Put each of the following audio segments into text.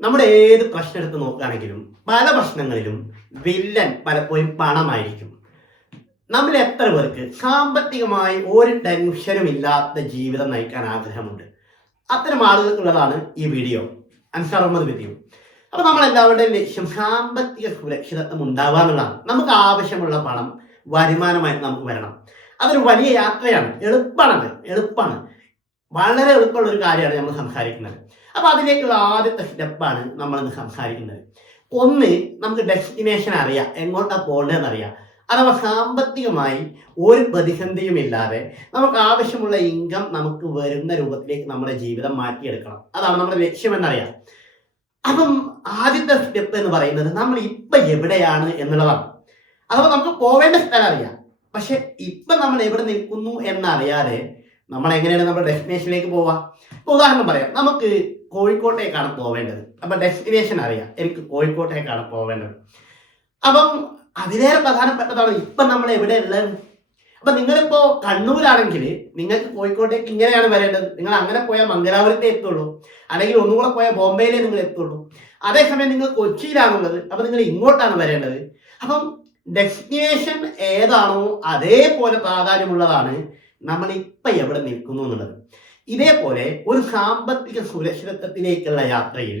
നമ്മുടെ ഏത് പ്രശ്നം എടുത്ത് നോക്കുകയാണെങ്കിലും പല പ്രശ്നങ്ങളിലും വില്ലൻ പലപ്പോഴും പണമായിരിക്കും. നമ്മൾ എത്ര പേർക്ക് സാമ്പത്തികമായി ഒരു ടെൻഷനും ഇല്ലാത്ത ജീവിതം നയിക്കാൻ ആഗ്രഹമുണ്ട്? അത്തരം ആളുകൾക്കുള്ളതാണ് ഈ വീഡിയോ. അൻസാർ അഹമ്മദ് വിധിയും. അപ്പോൾ നമ്മളെല്ലാവരുടെയും ലക്ഷ്യം സാമ്പത്തിക സുരക്ഷിതത്വം ഉണ്ടാവുക എന്നുള്ളതാണ്. നമുക്ക് ആവശ്യമുള്ള പണം വരുമാനമായിട്ട് നമുക്ക് വരണം. അതൊരു വലിയ യാത്രയാണ്. എളുപ്പമാണ്, വളരെ എളുപ്പമുള്ള ഒരു കാര്യമാണ് നമ്മൾ സംസാരിക്കുന്നത്. അപ്പോൾ അതിലേക്കുള്ള ആദ്യത്തെ സ്റ്റെപ്പാണ് നമ്മളിന്ന് സംസാരിക്കുന്നത്. ഒന്ന്, നമുക്ക് ഡെസ്റ്റിനേഷൻ അറിയാം, എങ്ങോട്ടാണ് പോകേണ്ടതെന്ന് അറിയാം. അഥവാ സാമ്പത്തികമായി ഒരു പ്രതിസന്ധിയും ഇല്ലാതെ നമുക്ക് ആവശ്യമുള്ള ഇൻകം നമുക്ക് വരുന്ന രൂപത്തിലേക്ക് നമ്മുടെ ജീവിതം മാറ്റിയെടുക്കണം. അതാണ് നമ്മുടെ ലക്ഷ്യമെന്നറിയാം. അപ്പം ആദ്യത്തെ സ്റ്റെപ്പ് എന്ന് പറയുന്നത് നമ്മൾ ഇപ്പം എവിടെയാണ് എന്നുള്ളതാണ്. അഥവാ നമുക്ക് പോവേണ്ട സ്ഥലം അറിയാം, പക്ഷെ ഇപ്പം നമ്മൾ എവിടെ നിൽക്കുന്നു എന്നറിയാതെ നമ്മൾ എങ്ങനെയാണ് നമ്മുടെ ഡെസ്റ്റിനേഷനിലേക്ക് പോവുക? ഇപ്പോൾ ഉദാഹരണം പറയാം, നമുക്ക് കോഴിക്കോട്ടേക്കാണ് പോവേണ്ടത്. അപ്പം ഡെസ്റ്റിനേഷൻ അറിയാം, എനിക്ക് കോഴിക്കോട്ടേക്കാണ് പോവേണ്ടത്. അപ്പം അതിലേറെ പ്രധാനപ്പെട്ടതാണ് ഇപ്പം നമ്മൾ എവിടെ ഉള്ളത്. അപ്പം നിങ്ങളിപ്പോൾ കണ്ണൂരാണെങ്കിൽ നിങ്ങൾക്ക് കോഴിക്കോട്ടേക്ക് ഇങ്ങനെയാണ് വരേണ്ടത്. നിങ്ങൾ അങ്ങനെ പോയാൽ മംഗലാപുരത്തേ എത്തുള്ളൂ, അല്ലെങ്കിൽ ഒന്നുകൂടെ പോയാൽ ബോംബെയിലേ നിങ്ങൾ എത്തുള്ളൂ. അതേസമയം നിങ്ങൾ കൊച്ചിയിലാണുള്ളത്, അപ്പം നിങ്ങൾ ഇങ്ങോട്ടാണ് വരേണ്ടത്. അപ്പം ഡെസ്റ്റിനേഷൻ ഏതാണോ അതേപോലെ പ്രാധാന്യമുള്ളതാണ് നമ്മൾ ഇപ്പം എവിടെ നിൽക്കുന്നു എന്നുള്ളത്. ഇതേപോലെ ഒരു സാമ്പത്തിക സുരക്ഷിതത്വത്തിലേക്കുള്ള യാത്രയിൽ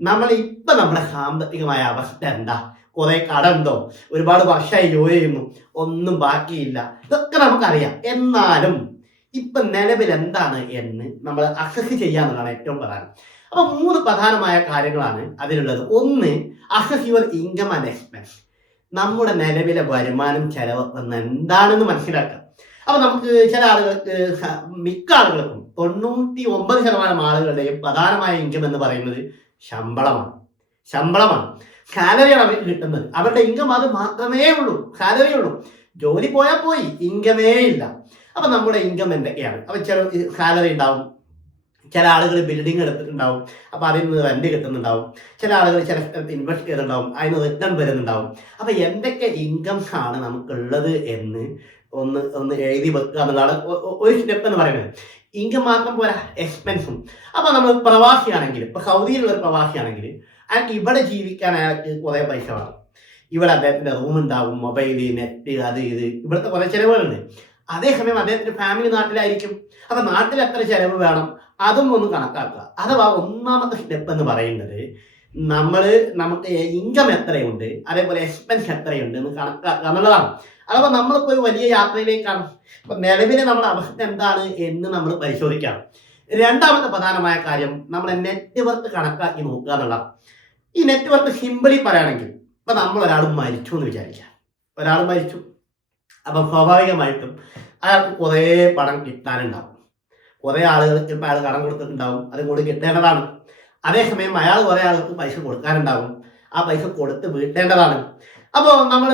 നമ്മൾ ഇപ്പം നമ്മുടെ സാമ്പത്തികമായ അവസ്ഥ എന്താ? കുറെ കടമുണ്ടോ? ഒരുപാട് വർഷമായി ജോലി ചെയ്യുന്നു, ഒന്നും ബാക്കിയില്ല, ഇതൊക്കെ നമുക്കറിയാം. എന്നാലും ഇപ്പം നിലവിൽ എന്താണ് എന്ന് നമ്മൾ അസസ് ചെയ്യാന്നുള്ളതാണ് ഏറ്റവും പ്രധാനം. അപ്പൊ 3 പ്രധാനമായ കാര്യങ്ങളാണ് അതിലുള്ളത്. ഒന്ന്, assess your income and expense. നമ്മുടെ നിലവിലെ വരുമാനം ചെലവ് എന്താണെന്ന് മനസ്സിലാക്കാം. അപ്പൊ നമുക്ക് ചില ആളുകൾക്ക്, മിക്ക ആളുകൾക്കും 99% ആളുകളുടെയും പ്രധാനമായ ഇൻകം എന്ന് പറയുന്നത് ശമ്പളമാണ്. സാലറിയാണ് അവർക്ക് കിട്ടുന്നത്. അവരുടെ ഇൻകം അത് മാത്രമേ ഉള്ളൂ, സാലറി ഉള്ളൂ. ജോലി പോയാൽ പോയി, ഇൻകമേ ഇല്ല. അപ്പൊ നമ്മുടെ ഇൻകം എന്തൊക്കെയാണ്? അപ്പൊ ചില സാലറി ഉണ്ടാവും, ചില ആളുകൾ ബിൽഡിംഗ് എടുത്തിട്ടുണ്ടാവും, അപ്പൊ അതിൽ നിന്ന് റെന്റ് കിട്ടുന്നുണ്ടാവും. ചില ആളുകൾ ചില സ്ഥലത്ത് ഇൻവെസ്റ്റ് ചെയ്തിട്ടുണ്ടാവും, അതിന് റിട്ടേൺ വരുന്നുണ്ടാവും. അപ്പൊ എന്തൊക്കെ ഇൻകംസ് ആണ് നമുക്കുള്ളത് എന്ന് ഒന്ന് എഴുതി വെക്കുക എന്നുള്ളതാണ് ഒരു സ്റ്റെപ്പ് എന്ന് പറയുന്നത്. ഇൻകം മാത്രം പോരാ, എക്സ്പെൻസും. അപ്പൊ നമ്മൾ പ്രവാസിയാണെങ്കിൽ, ഇപ്പൊ സൗദിയിലുള്ള ഒരു പ്രവാസിയാണെങ്കിൽ അയാൾക്ക് ഇവിടെ ജീവിക്കാൻ അയാൾക്ക് കുറേ പൈസ വേണം. ഇവിടെ അദ്ദേഹത്തിന്റെ റൂം ഉണ്ടാവും, മൊബൈല്, നെറ്റ്, അത് ഇത്, ഇവിടുത്തെ കുറേ ചിലവുകളുണ്ട്. അതേസമയം അദ്ദേഹത്തിന്റെ ഫാമിലി നാട്ടിലായിരിക്കും. അപ്പൊ നാട്ടിൽ എത്ര ചിലവ് വേണം അതും ഒന്ന് കണക്കാക്കുക. അഥവാ ഒന്നാമത്തെ സ്റ്റെപ്പ് എന്ന് പറയുന്നത് നമുക്ക് ഇൻകം എത്രയുണ്ട്, അതേപോലെ എക്സ്പെൻസ് എത്രയുണ്ട് എന്ന് കണക്കാക്കുക എന്നുള്ളതാണ്. അഥവാ നമ്മളിപ്പോൾ ഒരു വലിയ യാത്രയിലേക്കാണ്. അപ്പൊ നിലവിലെ നമ്മുടെ അവസ്ഥ എന്താണ് എന്ന് നമ്മൾ പരിശോധിക്കാം. രണ്ടാമത്തെ പ്രധാനമായ കാര്യം നമ്മുടെ നെറ്റ് വർത്ത് കണക്കാക്കി നോക്കുക എന്നുള്ളതാണ്. ഈ നെറ്റ് വർത്ത് സിമ്പിളി പറയുകയാണെങ്കിൽ, ഇപ്പൊ നമ്മൾ ഒരാൾ മരിച്ചു എന്ന് വിചാരിക്കാം. ഒരാൾ മരിച്ചു, അപ്പം സ്വാഭാവികമായിട്ടും അയാൾക്ക് കുറേ പണം കിട്ടാനുണ്ടാവും. കുറേ ആളുകൾക്ക് ഇപ്പം അയാൾ കടം കൊടുത്തിട്ടുണ്ടാവും, അത് കൂടി കിട്ടേണ്ടതാണ്. അതേസമയം അയാൾ കുറേ ആൾക്ക് പൈസ കൊടുക്കാനുണ്ടാവും, ആ പൈസ കൊടുത്ത് വീട്ടേണ്ടതാണ്. അപ്പോൾ നമ്മൾ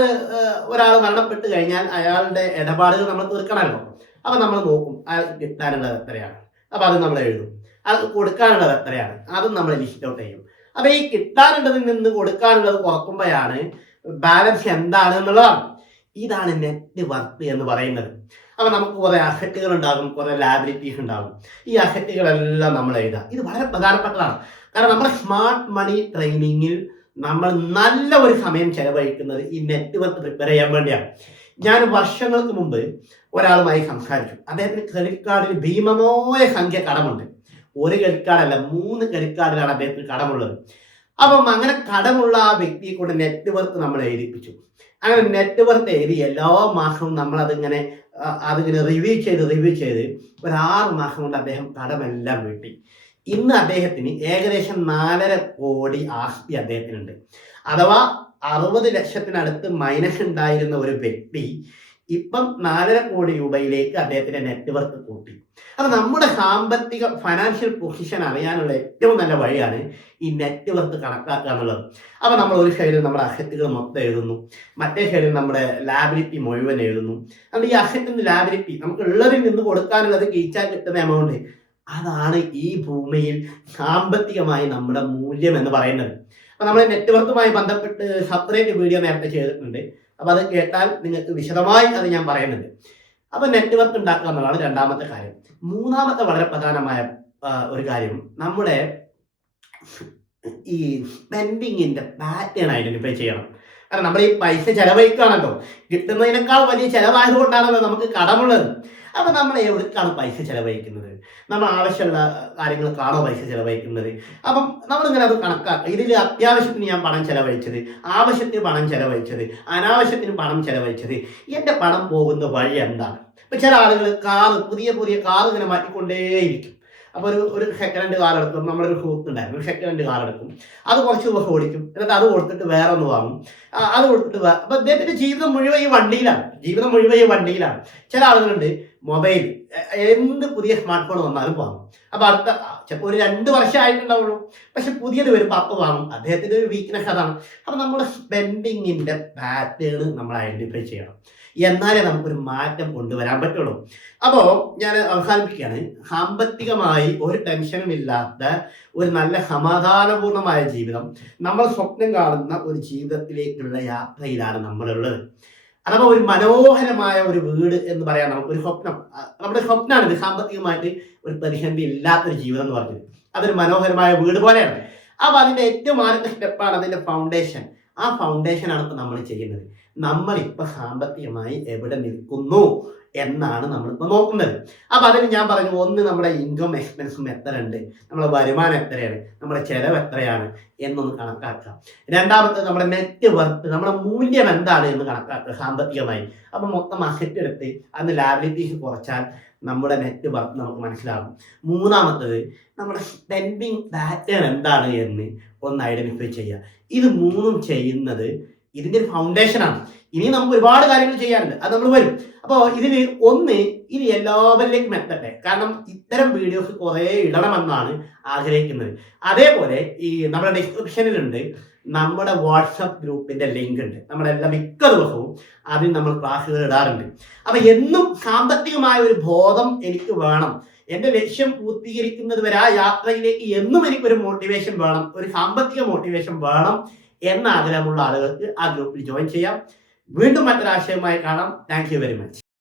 ഒരാൾ മരണപ്പെട്ട് കഴിഞ്ഞാൽ അയാളുടെ ഇടപാടുകൾ നമ്മൾ തീർക്കണമല്ലോ. അപ്പം നമ്മൾ നോക്കും അയാൾക്ക് കിട്ടാനുള്ളത് എത്രയാണ്, അപ്പം അത് നമ്മൾ എഴുതും. അയാൾക്ക് കൊടുക്കാനുള്ളത് എത്രയാണ്, അതും നമ്മൾ ലിസ്റ്റ് ഔട്ട് ചെയ്യും. അപ്പം ഈ കിട്ടാനുള്ളതിൽ നിന്ന് കൊടുക്കാനുള്ളത് കുറക്കുമ്പോഴാണ് ബാലൻസ് എന്താണ് എന്നുള്ളതാണ്. ഇതാണ് നെറ്റ് വർത്ത് എന്ന് പറയുന്നത്. അപ്പം നമുക്ക് കുറേ അസറ്റുകൾ ഉണ്ടാകും, കുറേ ലാബിലിറ്റീസ് ഉണ്ടാകും. ഈ അസറ്റുകളെല്ലാം നമ്മൾ എഴുതാം. ഇത് വളരെ പ്രധാനപ്പെട്ടതാണ്. കാരണം നമ്മുടെ സ്മാർട്ട് മണി ട്രെയിനിങ്ങിൽ നമ്മൾ നല്ല ഒരു സമയം ചെലവഴിക്കുന്നത് ഈ നെറ്റ് വർത്ത് പ്രിപ്പയർ ചെയ്യാൻ വേണ്ടിയാണ്. ഞാൻ വർഷങ്ങൾക്ക് മുമ്പ് ഒരാളുമായി സംസാരിച്ചു. അദ്ദേഹത്തിന് ക്രെഡിറ്റ് കാർഡിൽ ഭീമമായ സംഖ്യ കടമുണ്ട്. ഒരു ക്രെഡിറ്റ് കാർഡല്ല, 3 ക്രെഡിറ്റ് കാർഡിലാണ് അദ്ദേഹത്തിന് കടമുള്ളത്. അപ്പം അങ്ങനെ കടമുള്ള ആ വ്യക്തിയെ കൊണ്ട് നെറ്റ് വർത്ത് നമ്മൾ എഴുതിപ്പിച്ചു. അങ്ങനെ നെറ്റ് വർത്ത് എഴുതി എല്ലാ മാസവും നമ്മളതിങ്ങനെ റിവ്യൂ ചെയ്ത് ഒരു 6 മാസം കൊണ്ട് അദ്ദേഹം കടമെല്ലാം വീട്ടി. ഇന്ന് അദ്ദേഹത്തിന് ഏകദേശം 4.5 കോടി ആസ്തി അദ്ദേഹത്തിനുണ്ട്. അഥവാ 60 ലക്ഷത്തിനടുത്ത് മൈനസ് ഉണ്ടായിരുന്ന ഒരു വ്യക്തി ഇപ്പം 4.5 കോടി രൂപയിലേക്ക് അദ്ദേഹത്തിന്റെ നെറ്റ് വർത്ത് കൂട്ടി. അപ്പൊ നമ്മുടെ സാമ്പത്തിക ഫൈനാൻഷ്യൽ പൊസിഷൻ അറിയാനുള്ള ഏറ്റവും നല്ല വഴിയാണ് ഈ നെറ്റ് വർത്ത് കണക്കാക്കുക എന്നുള്ളത്. അപ്പൊ നമ്മൾ ഒരു സൈഡിൽ നമ്മുടെ അസറ്റുകൾ മൊത്തം എഴുതുന്നു, മറ്റേ സൈഡിൽ നമ്മുടെ ലാബിലിറ്റി മുഴുവൻ എഴുതുന്നു. അതുകൊണ്ട് ഈ അസറ്റിന്റെ ലാബിലിറ്റി നമുക്ക് ഉള്ളതിൽ നിന്ന് കൊടുക്കാനുള്ളത് കീച്ചാൽ കിട്ടുന്ന എമൗണ്ട്, അതാണ് ഈ ഭൂമിയിൽ സാമ്പത്തികമായി നമ്മുടെ മൂല്യം എന്ന് പറയുന്നത്. അപ്പൊ നമ്മൾ നെറ്റ് വർത്തുമായി ബന്ധപ്പെട്ട് സെപ്പറേറ്റ് വീഡിയോ നേരത്തെ ചെയ്തിട്ടുണ്ട്. അപ്പൊ അത് കേട്ടാൽ നിങ്ങൾക്ക് വിശദമായി അത് ഞാൻ പറയുന്നുണ്ട്. അപ്പൊ നെറ്റ് വർത്ത് ഉണ്ടാക്കുക എന്നുള്ളതാണ് രണ്ടാമത്തെ കാര്യം. മൂന്നാമത്തെ വളരെ പ്രധാനമായ ഒരു കാര്യം, നമ്മുടെ ഈ സ്പെൻഡിങ്ങിൻ്റെ പാറ്റേൺ ഐഡൻറ്റിഫൈ ചെയ്യണം. കാരണം നമ്മൾ ഈ പൈസ ചിലവഴിക്കുകയാണല്ലോ, കിട്ടുന്നതിനേക്കാൾ വലിയ ചിലവായതുകൊണ്ടാണല്ലോ നമുക്ക് കടമുള്ളത്. അപ്പം നമ്മൾ എവിടേക്കാണ് പൈസ ചിലവഴിക്കുന്നത്? നമ്മൾ ആവശ്യമുള്ള കാര്യങ്ങൾക്കാണോ പൈസ ചിലവഴിക്കുന്നത്? അപ്പം നമ്മളിങ്ങനെ അത് കണക്കാക്കുക. ഇതിൽ അത്യാവശ്യത്തിന് ഞാൻ പണം ചിലവഴിച്ചത്, ആവശ്യത്തിന് പണം ചിലവഴിച്ചത്, അനാവശ്യത്തിന് പണം ചിലവഴിച്ചത്, എൻ്റെ പണം പോകുന്ന വഴി എന്താണ്? ഇപ്പം ചില ആളുകൾ പുതിയ പുതിയ കാറ് ഇങ്ങനെ മാറ്റിക്കൊണ്ടേയിരിക്കും. അപ്പോൾ ഒരു സെക്കൻഡ് ഹാൻഡ് കാർ എടുക്കും. നമ്മളൊരു സുഹൃത്ത് ഉണ്ടായിരുന്നു, ഒരു സെക്കൻഡ് ഹാൻഡ് കാർ എടുക്കും, അത് കുറച്ച് ദിവസം ഓടിക്കും, എന്നിട്ട് അത് കൊടുത്തിട്ട് വേറെ ഒന്ന് വാങ്ങും, അത് കൊടുത്തിട്ട് അപ്പോൾ അദ്ദേഹത്തിൻ്റെ ജീവിതം മുഴുവൻ ഈ വണ്ടിയിലാണ്. ചില ആളുകളുണ്ട് മൊബൈൽ, എന്ത് പുതിയ സ്മാർട്ട് ഫോൺ വന്നാലും വാങ്ങും. അപ്പോൾ അടുത്ത ചിലപ്പോൾ ഒരു 2 വർഷം ആയിട്ടുണ്ടാവുള്ളൂ, പക്ഷെ പുതിയത് വരുമ്പോൾ അപ്പോൾ വാങ്ങും. അദ്ദേഹത്തിൻ്റെ ഒരു വീക്ക്നെസ് അതാണ്. അപ്പോൾ നമ്മുടെ സ്പെൻഡിങ്ങിൻ്റെ പാറ്റേൺ നമ്മൾ ഐഡൻറ്റിഫൈ ചെയ്യണം, എന്നാലേ നമുക്കൊരു മാറ്റം കൊണ്ടുവരാൻ പറ്റുള്ളൂ. അപ്പോൾ ഞാൻ അവസാനിപ്പിക്കുകയാണ്. സാമ്പത്തികമായി ഒരു ടെൻഷനും ഇല്ലാത്ത ഒരു നല്ല സമാധാനപൂർണമായ ജീവിതം, നമ്മൾ സ്വപ്നം കാണുന്ന ഒരു ജീവിതത്തിലേക്കുള്ള യാത്രയിലാണ് നമ്മളുള്ളത്. അഥവാ ഒരു മനോഹരമായ ഒരു വീട് എന്ന് പറയാൻ നമുക്കൊരു സ്വപ്നം, നമ്മുടെ സ്വപ്നമാണിത്. സാമ്പത്തികമായിട്ട് ഒരു പ്രതിസന്ധി ഇല്ലാത്തൊരു ജീവിതം എന്ന് പറഞ്ഞത് അതൊരു മനോഹരമായ വീട് പോലെയാണ്. അപ്പോൾ അതിൻ്റെ ഏറ്റവും ആദ്യത്തെ സ്റ്റെപ്പാണ് അതിൻ്റെ ഫൗണ്ടേഷൻ. ആ ഫൗണ്ടേഷനാണ് ഇപ്പോൾ നമ്മൾ ചെയ്യുന്നത്. നമ്മളിപ്പോൾ സാമ്പത്തികമായി എവിടെ നിൽക്കുന്നു എന്നാണ് നമ്മളിപ്പോൾ നോക്കുന്നത്. അപ്പോൾ അതിന് ഞാൻ പറഞ്ഞു, ഒന്ന് നമ്മുടെ ഇൻകം എക്സ്പെൻസും എത്ര ഉണ്ട്, നമ്മുടെ വരുമാനം എത്രയാണ്, നമ്മുടെ ചിലവ് എത്രയാണ് എന്നൊന്ന് കണക്കാക്കുക. രണ്ടാമത്തെ നമ്മുടെ നെറ്റ് വർത്ത്, നമ്മുടെ മൂല്യം എന്താണ് എന്ന് കണക്കാക്കുക സാമ്പത്തികമായി. അപ്പം മൊത്തം അസറ്റ് എടുത്ത് അന്ന് ലാബിലിറ്റീസ് കുറച്ചാൽ നമ്മുടെ നെറ്റ് വർത്ത് നമുക്ക് മനസ്സിലാകും. മൂന്നാമത്തത് നമ്മുടെ സ്പെൻഡിങ് പാറ്റേൺ എന്താണ് എന്ന് ഒന്ന് ഐഡൻറ്റിഫൈ ചെയ്യുക. ഇത് മൂന്നും ചെയ്യുന്നത് ഇതിൻ്റെ ഒരു ഫൗണ്ടേഷനാണ്. ഇനി നമുക്ക് ഒരുപാട് കാര്യങ്ങൾ ചെയ്യാനുണ്ട്, അത് നമ്മൾ വരും. അപ്പോൾ ഇത് എല്ലാവരിലേക്കും എത്തട്ടെ. കാരണം ഇത്തരം വീഡിയോസ് കുറേ ഇടണമെന്നാണ് ആഗ്രഹിക്കുന്നത്. അതേപോലെ ഈ നമ്മുടെ ഡിസ്ക്രിപ്ഷനിലുണ്ട് നമ്മുടെ വാട്സപ്പ് ഗ്രൂപ്പിൻ്റെ ലിങ്ക് ഉണ്ട്. നമ്മളെല്ലാം മിക്ക ദിവസവും അതിൽ നമ്മൾ ക്ലാസ്സുകൾ ഇടാറുണ്ട്. അപ്പോൾ എന്നും സാമ്പത്തികമായ ഒരു ബോധം എനിക്ക് വേണം, എൻ്റെ ലക്ഷ്യം പൂർത്തീകരിക്കുന്നത് വരെ ആ യാത്രയിലേക്ക് എന്നും എനിക്കൊരു മോട്ടിവേഷൻ വേണം, ഒരു സാമ്പത്തിക മോട്ടിവേഷൻ വേണം എന്ന ആഗ്രഹമുള്ള ആളുകൾക്ക് ആ ഗ്രൂപ്പിൽ ജോയിൻ ചെയ്യാം. വീണ്ടും മറ്റൊരാശയമായി കാണാം. Thank you very much.